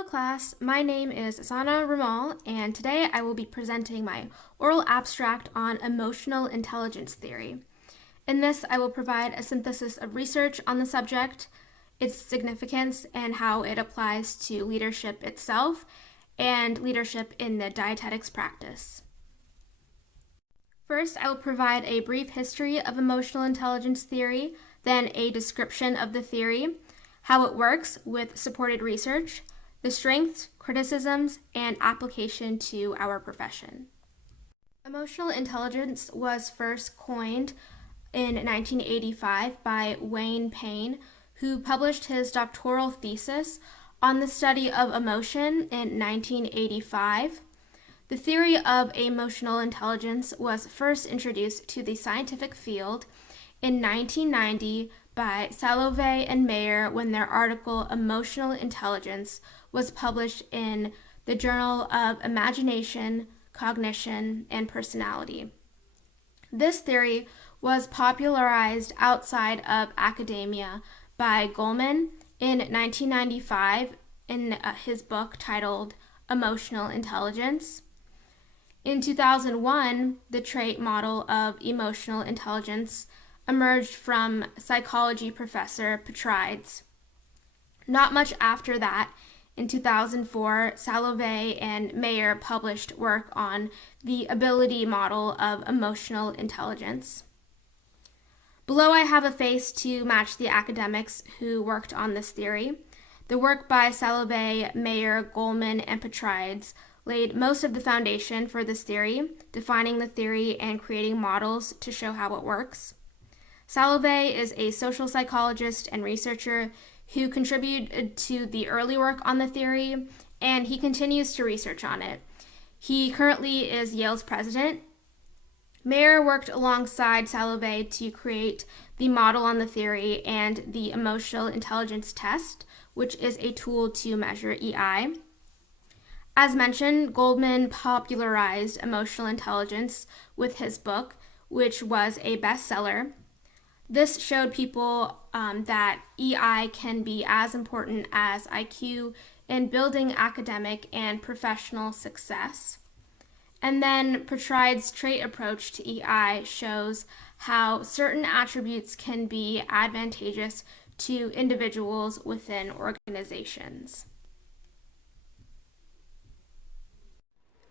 Hello class, my name is Sana Ramal, and today I will be presenting my oral abstract on emotional intelligence theory. In this, I will provide a synthesis of research on the subject, its significance, and how it applies to leadership itself and leadership in the dietetics practice. First, I will provide a brief history of emotional intelligence theory, then a description of the theory, how it works with supported research, the strengths, criticisms, and application to our profession. Emotional intelligence was first coined in 1985 by Wayne Payne, who published his doctoral thesis on the study of emotion in 1985. The theory of emotional intelligence was first introduced to the scientific field in 1990 by Salovey and Mayer when their article Emotional Intelligence was published in the Journal of Imagination, Cognition, and Personality. This theory was popularized outside of academia by Goleman in 1995 in his book titled Emotional Intelligence. In 2001, the trait model of emotional intelligence emerged from psychology professor Petrides. Not much after that, in 2004, Salovey and Mayer published work on the ability model of emotional intelligence. Below I have a face to match the academics who worked on this theory. The work by Salovey, Mayer, Goleman, and Petrides laid most of the foundation for this theory, defining the theory and creating models to show how it works. Salovey is a social psychologist and researcher who contributed to the early work on the theory, and he continues to research on it. He currently is Yale's president. Mayer worked alongside Salovey to create the model on the theory and the emotional intelligence test, which is a tool to measure EI. As mentioned, Goleman popularized emotional intelligence with his book, which was a bestseller. This showed people that EI can be as important as IQ in building academic and professional success. And then Petrides' trait approach to EI shows how certain attributes can be advantageous to individuals within organizations.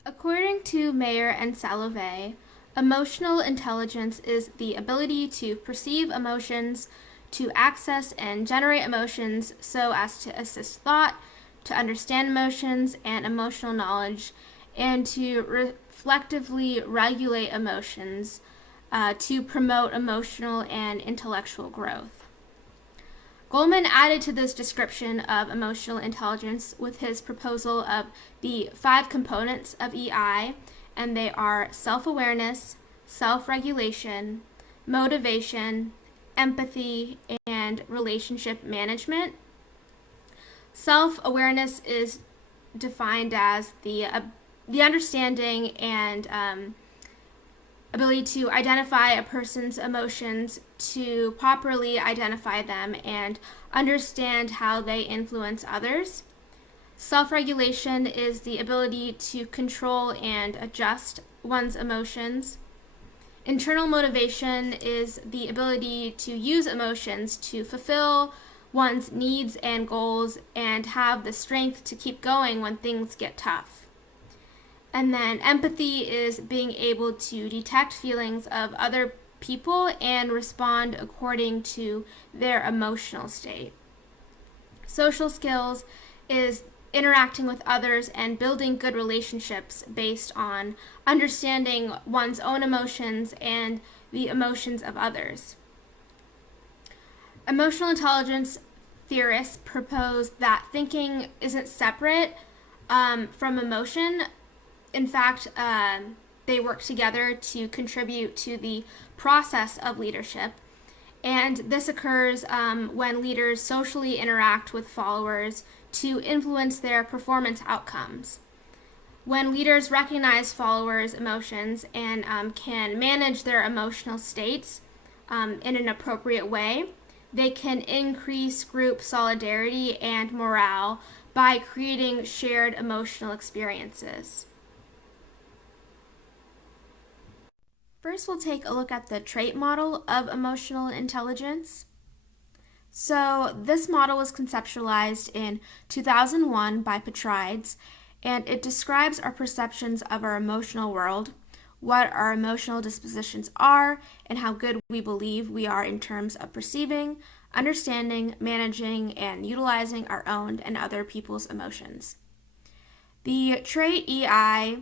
According to Mayer and Salovey, emotional intelligence is the ability to perceive emotions, to access and generate emotions so as to assist thought, to understand emotions and emotional knowledge, and to reflectively regulate emotions to promote emotional and intellectual growth. Goleman added to this description of emotional intelligence with his proposal of the 5 components of EI, and they are self-awareness, self-regulation, motivation, empathy, and relationship management. Self-awareness is defined as the understanding and ability to identify a person's emotions, to properly identify them and understand how they influence others. Self-regulation is the ability to control and adjust one's emotions. Internal motivation is the ability to use emotions to fulfill one's needs and goals and have the strength to keep going when things get tough. And then empathy is being able to detect feelings of other people and respond according to their emotional state. Social skills is interacting with others and building good relationships based on understanding one's own emotions and the emotions of others. Emotional intelligence theorists propose that thinking isn't separate from emotion. In fact, they work together to contribute to the process of leadership. And this occurs when leaders socially interact with followers to influence their performance outcomes. When leaders recognize followers' emotions and can manage their emotional states in an appropriate way, they can increase group solidarity and morale by creating shared emotional experiences. First, we'll take a look at the trait model of emotional intelligence. So, this model was conceptualized in 2001 by Petrides, and it describes our perceptions of our emotional world, what our emotional dispositions are, and how good we believe we are in terms of perceiving, understanding, managing, and utilizing our own and other people's emotions. The trait EI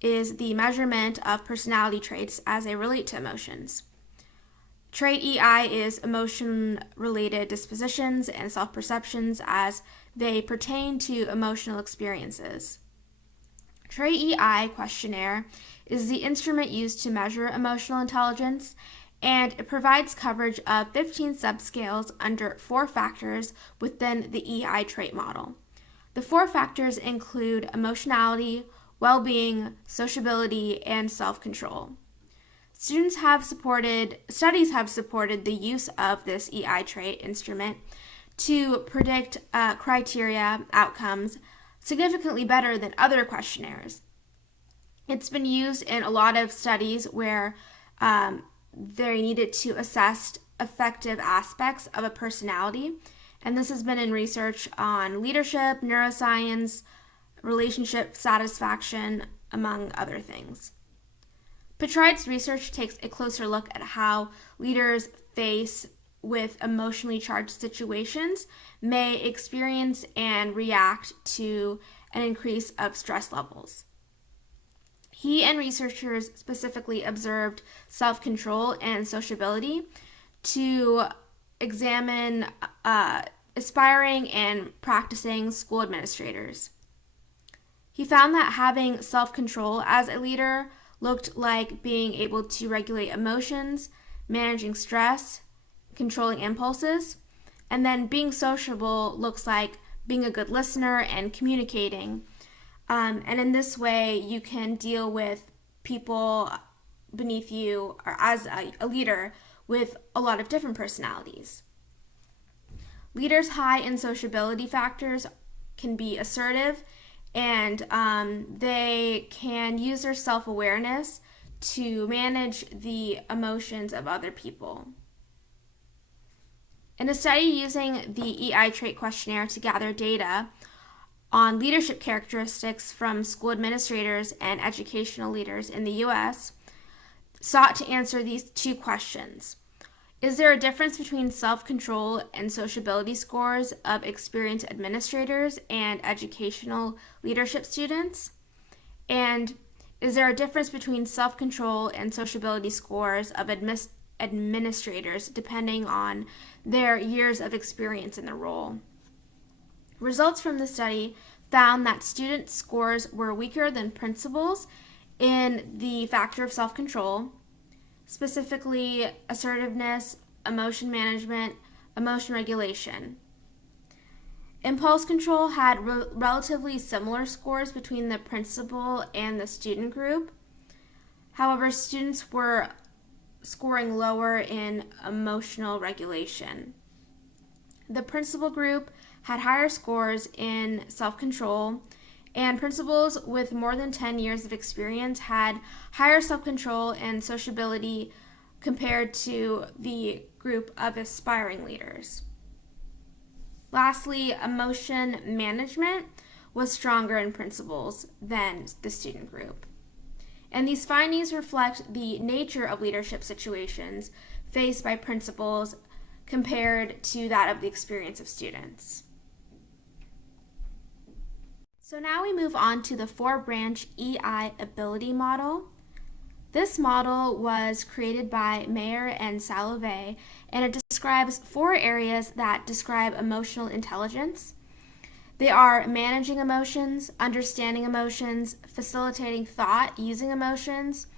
is the measurement of personality traits as they relate to emotions. Trait EI is emotion-related dispositions and self-perceptions as they pertain to emotional experiences. Trait EI questionnaire is the instrument used to measure emotional intelligence, and it provides coverage of 15 subscales under 4 factors within the EI trait model. The 4 factors include emotionality, well-being, sociability, and self-control. Studies have supported the use of this EI trait instrument to predict criteria outcomes significantly better than other questionnaires. It's been used in a lot of studies where they needed to assess affective aspects of a personality, and this has been in research on leadership, neuroscience, relationship satisfaction, among other things. Petrides' research takes a closer look at how leaders faced with emotionally charged situations may experience and react to an increase of stress levels. He and researchers specifically observed self-control and sociability to examine aspiring and practicing school administrators. He found that having self-control as a leader looked like being able to regulate emotions, managing stress, controlling impulses, and then being sociable looks like being a good listener and communicating. And in this way, you can deal with people beneath you or as a leader with a lot of different personalities. Leaders high in sociability factors can be assertive, and they can use their self-awareness to manage the emotions of other people. In a study using the EI trait questionnaire to gather data on leadership characteristics from school administrators and educational leaders in the U.S., sought to answer these 2 questions. Is there a difference between self-control and sociability scores of experienced administrators and educational leadership students? And is there a difference between self-control and sociability scores of administrators depending on their years of experience in the role? Results from the study found that student scores were weaker than principals in the factor of self-control, specifically assertiveness, emotion management, emotion regulation. Impulse control had relatively similar scores between the principal and the student group. However, students were scoring lower in emotional regulation. The principal group had higher scores in self-control, and principals with more than 10 years of experience had higher self-control and sociability compared to the group of aspiring leaders. Lastly, emotion management was stronger in principals than the student group. And these findings reflect the nature of leadership situations faced by principals compared to that of the experience of students. So now we move on to the 4-branch EI ability model. This model was created by Mayer and Salovey, and it describes 4 areas that describe emotional intelligence. They are managing emotions, understanding emotions, facilitating thought using emotions,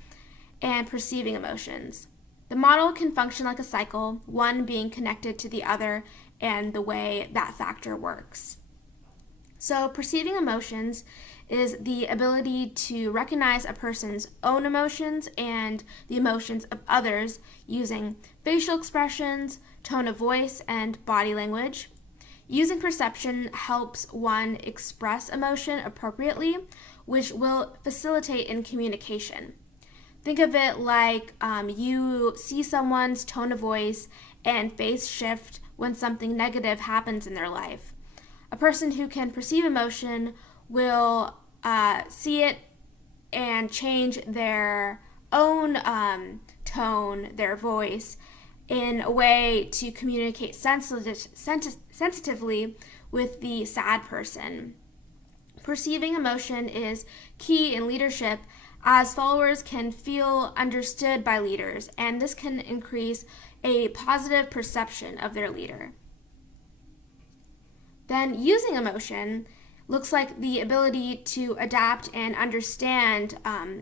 and perceiving emotions. The model can function like a cycle, one being connected to the other and the way that factor works. So perceiving emotions is the ability to recognize a person's own emotions and the emotions of others using facial expressions, tone of voice, and body language. Using perception helps one express emotion appropriately, which will facilitate in communication. Think of it like you see someone's tone of voice and face shift when something negative happens in their life. A person who can perceive emotion will see it and change their own tone, their voice, in a way to communicate sensitively with the sad person. Perceiving emotion is key in leadership, as followers can feel understood by leaders, and this can increase a positive perception of their leader. Then using emotion looks like the ability to adapt and understand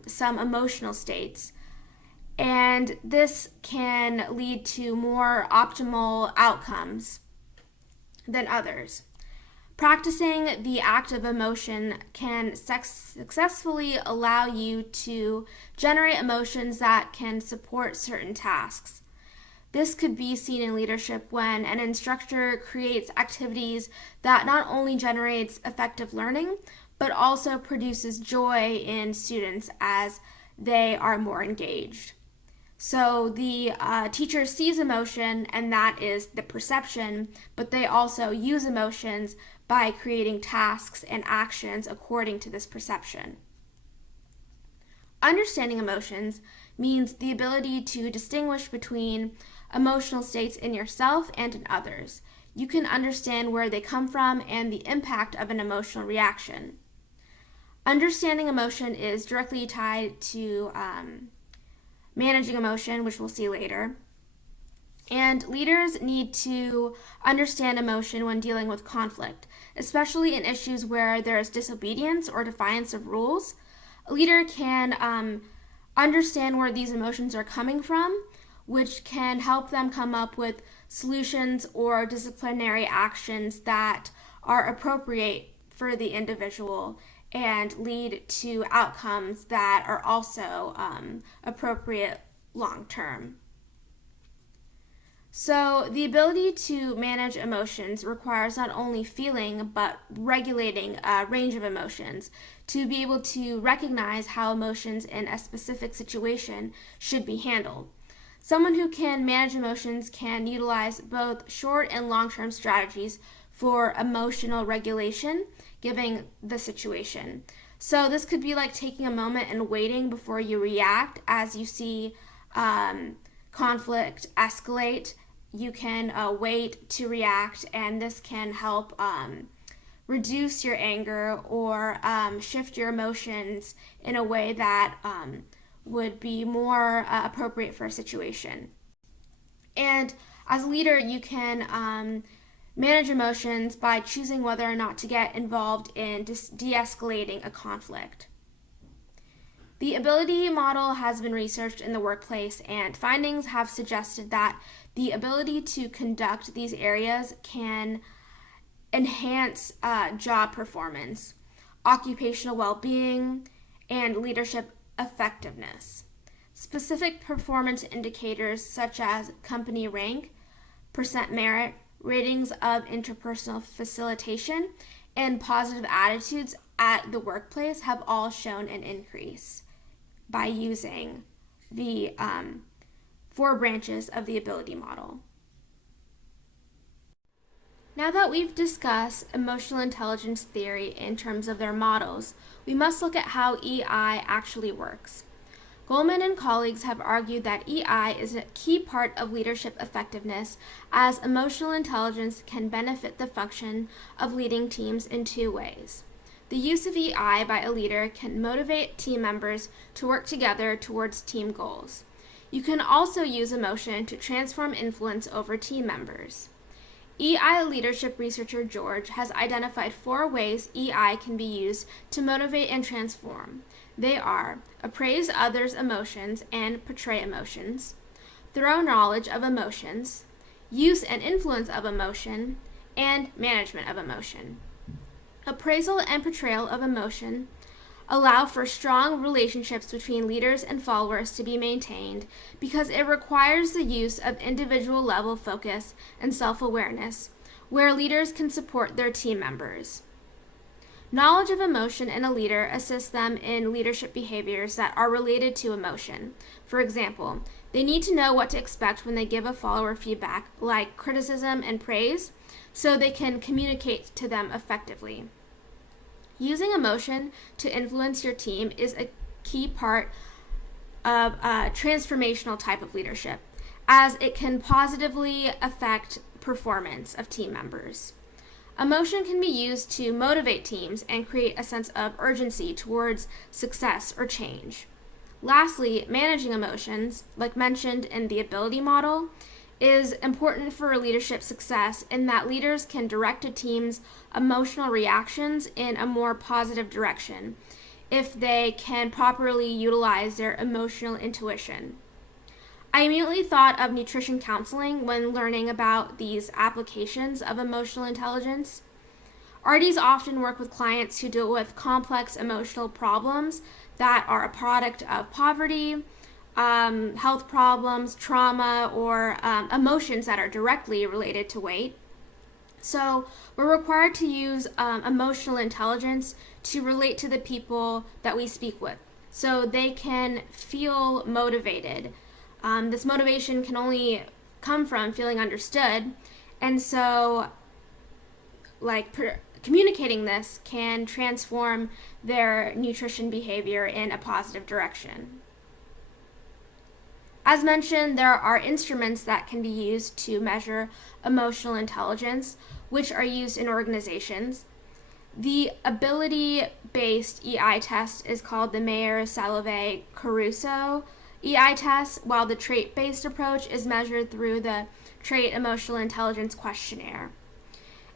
some emotional states. And this can lead to more optimal outcomes than others. Practicing the act of emotion can successfully allow you to generate emotions that can support certain tasks. This could be seen in leadership when an instructor creates activities that not only generates effective learning, but also produces joy in students as they are more engaged. So the teacher sees emotion, and that is the perception, but they also use emotions by creating tasks and actions according to this perception. Understanding emotions means the ability to distinguish between emotional states in yourself and in others. You can understand where they come from and the impact of an emotional reaction. Understanding emotion is directly tied to managing emotion, which we'll see later. And leaders need to understand emotion when dealing with conflict, especially in issues where there is disobedience or defiance of rules. A leader can understand where these emotions are coming from, which can help them come up with solutions or disciplinary actions that are appropriate for the individual and lead to outcomes that are also appropriate long term. So the ability to manage emotions requires not only feeling, but regulating a range of emotions to be able to recognize how emotions in a specific situation should be handled. Someone who can manage emotions can utilize both short and long-term strategies for emotional regulation, given the situation. So this could be like taking a moment and waiting before you react as you see conflict escalate. You can wait to react, and this can help reduce your anger or shift your emotions in a way that would be more appropriate for a situation. And as a leader, you can manage emotions by choosing whether or not to get involved in de-escalating a conflict. The ability model has been researched in the workplace, and findings have suggested that the ability to conduct these areas can enhance job performance, occupational well-being, and leadership effectiveness. Specific performance indicators such as company rank, percent merit, ratings of interpersonal facilitation, and positive attitudes at the workplace have all shown an increase by using the 4 branches of the ability model. Now that we've discussed emotional intelligence theory in terms of their models, we must look at how EI actually works. Goleman and colleagues have argued that EI is a key part of leadership effectiveness, as emotional intelligence can benefit the function of leading teams in 2 ways. The use of EI by a leader can motivate team members to work together towards team goals. You can also use emotion to transform influence over team members. EI leadership researcher George has identified 4 ways EI can be used to motivate and transform. They are appraise others' emotions and portray emotions, thorough knowledge of emotions, use and influence of emotion, and management of emotion. Appraisal and portrayal of emotion allow for strong relationships between leaders and followers to be maintained because it requires the use of individual level focus and self-awareness, where leaders can support their team members. Knowledge of emotion in a leader assists them in leadership behaviors that are related to emotion. For example, they need to know what to expect when they give a follower feedback, like criticism and praise, so they can communicate to them effectively. Using emotion to influence your team is a key part of a transformational type of leadership, as it can positively affect performance of team members. Emotion can be used to motivate teams and create a sense of urgency towards success or change. Lastly, managing emotions, like mentioned in the ability model, is important for leadership success in that leaders can direct a team's emotional reactions in a more positive direction if they can properly utilize their emotional intuition. I immediately thought of nutrition counseling when learning about these applications of emotional intelligence. RDs often work with clients who deal with complex emotional problems that are a product of poverty, health problems, trauma, or emotions that are directly related to weight. So we're required to use emotional intelligence to relate to the people that we speak with so they can feel motivated. This motivation can only come from feeling understood, and so communicating this can transform their nutrition behavior in a positive direction. As mentioned, there are instruments that can be used to measure emotional intelligence, which are used in organizations. The ability-based EI test is called the Mayer-Salovey-Caruso EI test, while the trait-based approach is measured through the Trait Emotional Intelligence Questionnaire.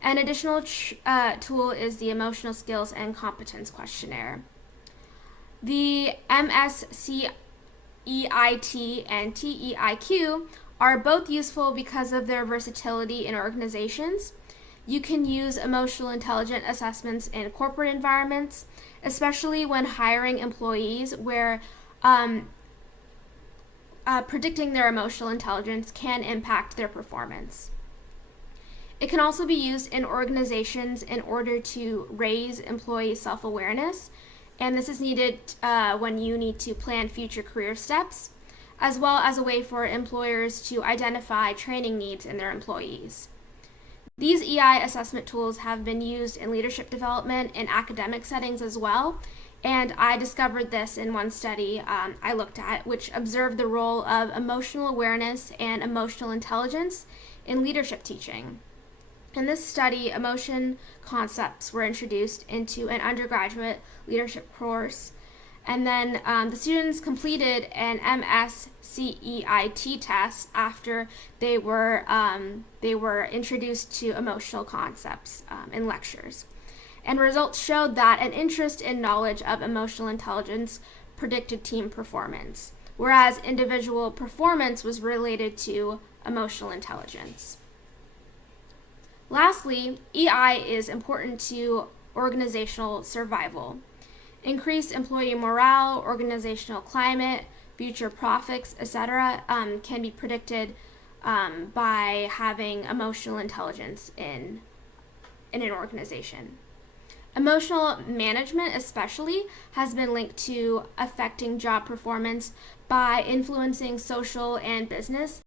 An additional tool is the Emotional Skills and Competence Questionnaire. The MSCEIT and TEIQ are both useful because of their versatility in organizations. You can use emotional intelligence assessments in corporate environments, especially when hiring employees where predicting their emotional intelligence can impact their performance. It can also be used in organizations in order to raise employee self-awareness, and this is needed when you need to plan future career steps, as well as a way for employers to identify training needs in their employees. These EI assessment tools have been used in leadership development in academic settings as well, and I discovered this in one study I looked at, which observed the role of emotional awareness and emotional intelligence in leadership teaching. In this study, emotion concepts were introduced into an undergraduate leadership course, and then the students completed an MSCEIT test after they were introduced to emotional concepts in lectures. And results showed that an interest in knowledge of emotional intelligence predicted team performance, whereas individual performance was related to emotional intelligence. Lastly, EI is important to organizational survival. Increased employee morale, organizational climate, future profits, etc., can be predicted by having emotional intelligence in an organization. Emotional management especially has been linked to affecting job performance by influencing social and business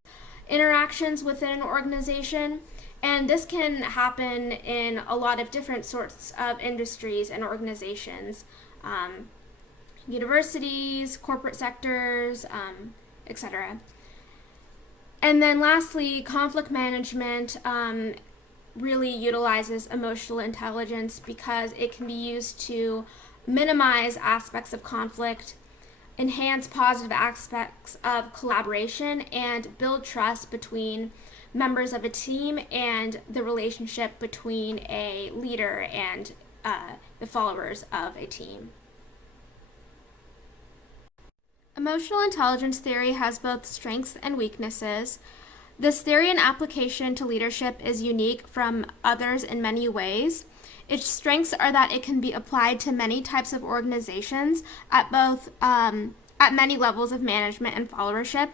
interactions within an organization. And this can happen in a lot of different sorts of industries and organizations, universities, corporate sectors, etc. And then lastly, conflict management really utilizes emotional intelligence because it can be used to minimize aspects of conflict, enhance positive aspects of collaboration, and build trust between members of a team and the relationship between a leader and the followers of a team. Emotional intelligence theory has both strengths and weaknesses. This theory and application to leadership is unique from others in many ways. Its strengths are that it can be applied to many types of organizations at many levels of management and followership.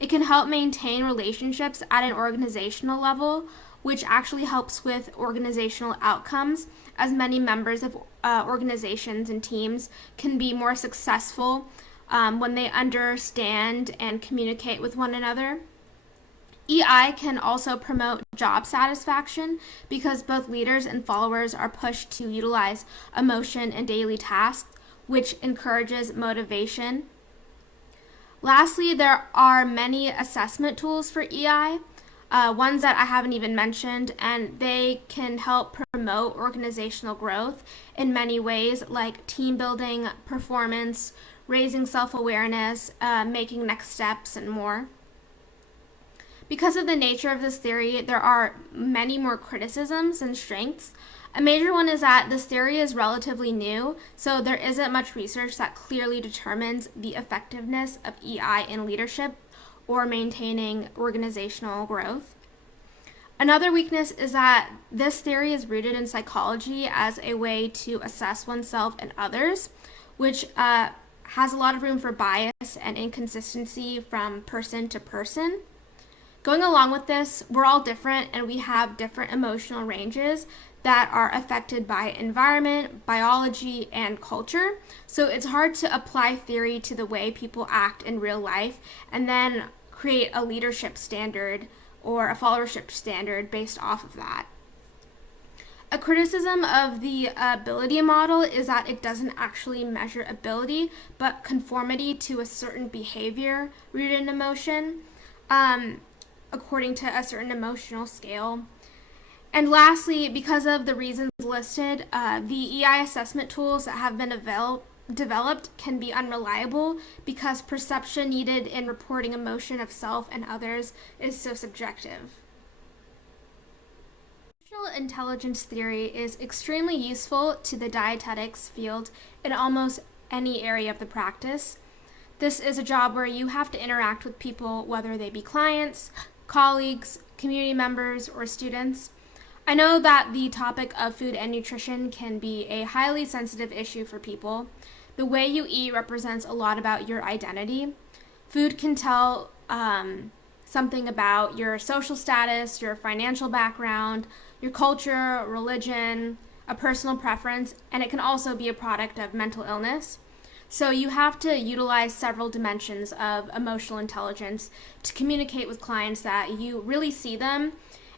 It can help maintain relationships at an organizational level which actually helps with organizational outcomes, as many members of organizations and teams can be more successful when they understand and communicate with one another. EI can also promote job satisfaction because both leaders and followers are pushed to utilize emotion in daily tasks, which encourages motivation. Lastly, there are many assessment tools for EI, ones that I haven't even mentioned, and they can help promote organizational growth in many ways, like team building, performance, raising self-awareness, making next steps, and more. Because of the nature of this theory, there are many more criticisms than strengths. A major one is that this theory is relatively new, so there isn't much research that clearly determines the effectiveness of EI in leadership or maintaining organizational growth. Another weakness is that this theory is rooted in psychology as a way to assess oneself and others, which has a lot of room for bias and inconsistency from person to person. Going along with this, we're all different and we have different emotional ranges that are affected by environment, biology, and culture. So it's hard to apply theory to the way people act in real life and then create a leadership standard or a followership standard based off of that. A criticism of the ability model is that it doesn't actually measure ability, but conformity to a certain behavior rooted in emotion, according to a certain emotional scale. And lastly, because of the reasons listed, the EI assessment tools that have been developed can be unreliable because perception needed in reporting emotion of self and others is so subjective. Emotional intelligence theory is extremely useful to the dietetics field in almost any area of the practice. This is a job where you have to interact with people, whether they be clients, colleagues, community members, or students. I know that the topic of food and nutrition can be a highly sensitive issue for people. The way you eat represents a lot about your identity. Food can tell something about your social status, your financial background, your culture, religion, a personal preference, and it can also be a product of mental illness. So you have to utilize several dimensions of emotional intelligence to communicate with clients that you really see them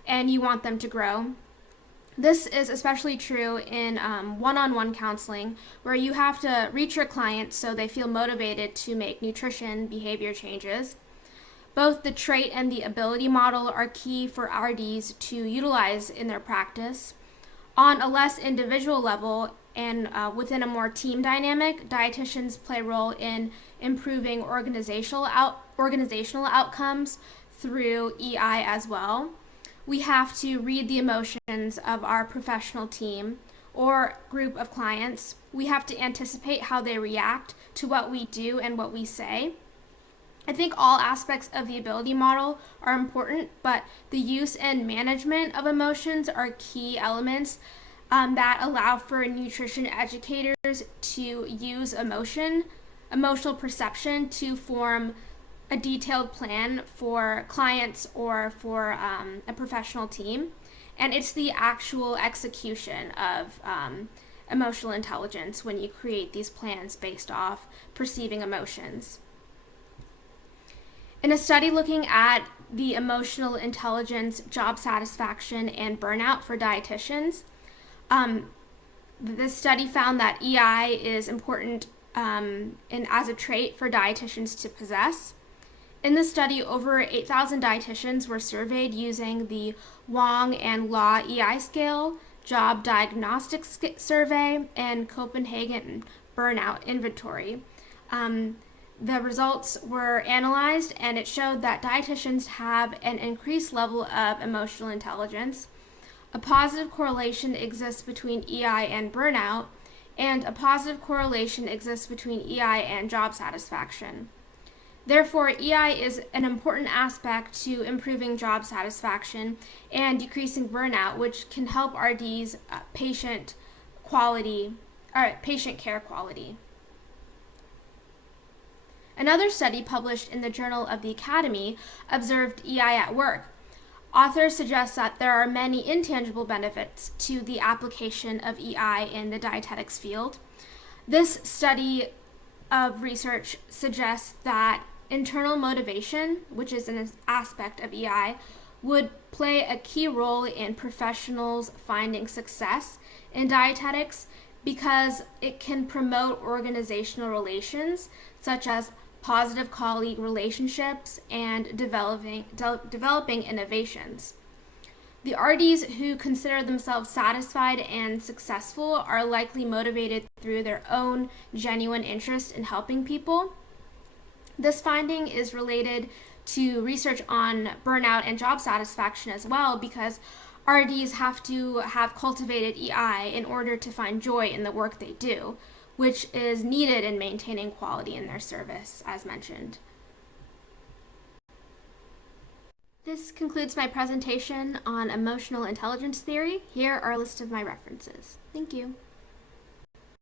and you want them to grow. This is especially true in one-on-one counseling, where you have to reach your clients so they feel motivated to make nutrition behavior changes. Both the trait and the ability model are key for RDs to utilize in their practice. On a less individual level and within a more team dynamic, dietitians play a role in improving organizational outcomes through EI as well. We have to read the emotions of our professional team or group of clients. We have to anticipate how they react to what we do and what we say. I think all aspects of the ability model are important, but the use and management of emotions are key elements that allow for nutrition educators to use emotional perception to form a detailed plan for clients or for a professional team. And it's the actual execution of emotional intelligence when you create these plans based off perceiving emotions. In a study looking at the emotional intelligence, job satisfaction, and burnout for dietitians, this study found that EI is important as a trait for dietitians to possess. In the study, over 8,000 dietitians were surveyed using the Wong and Law EI scale, Job Diagnostic Survey, and Copenhagen Burnout Inventory. The results were analyzed, and it showed that dietitians have an increased level of emotional intelligence. A positive correlation exists between EI and burnout, and a positive correlation exists between EI and job satisfaction. Therefore, EI is an important aspect to improving job satisfaction and decreasing burnout, which can help RD's patient care quality. Another study published in the Journal of the Academy observed EI at work. Authors suggest that there are many intangible benefits to the application of EI in the dietetics field. This study of research suggests that internal motivation, which is an aspect of EI, would play a key role in professionals finding success in dietetics because it can promote organizational relations such as positive colleague relationships and developing innovations. The RDs who consider themselves satisfied and successful are likely motivated through their own genuine interest in helping people. This finding is related to research on burnout and job satisfaction as well, because RDs have to have cultivated EI in order to find joy in the work they do, which is needed in maintaining quality in their service, as mentioned. This concludes my presentation on emotional intelligence theory. Here are a list of my references. Thank you.